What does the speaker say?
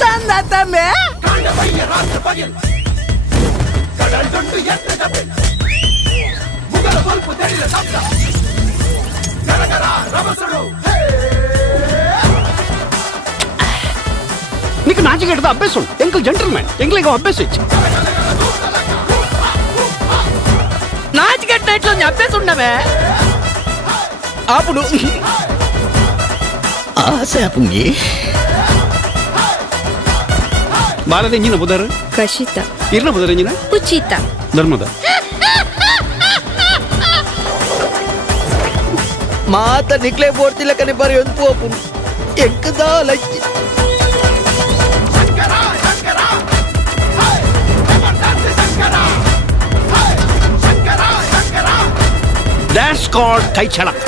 ಸಂದತಮೆ నీకు నాచికెట్టదు అభ్యాసం ఎంకల్ జెంటల్మెన్ ఎంకలిగా అభ్యాసం ఇచ్చి నాచికెట్టినట్లు అభ్యాసం ఉండవే అప్పుడు ఆశాపుంగి ಬಾಲದೆಂಜಿನ ಬುಧರು ಕಶಿತ ಇರ್ನ ಬುಧರೆಂಜಿನ ಉಚಿತ ಧರ್ಮದ ಮಾತ ನಿಕ್ಲೆ ಬೋರ್ತಿಲ್ಲ ಕನೆ ಬರಿ ಒಂದು ಪೋಪು ಎಂಕದ ಲಜ್ಜಿ That's called ಕೈ ಚಳಕ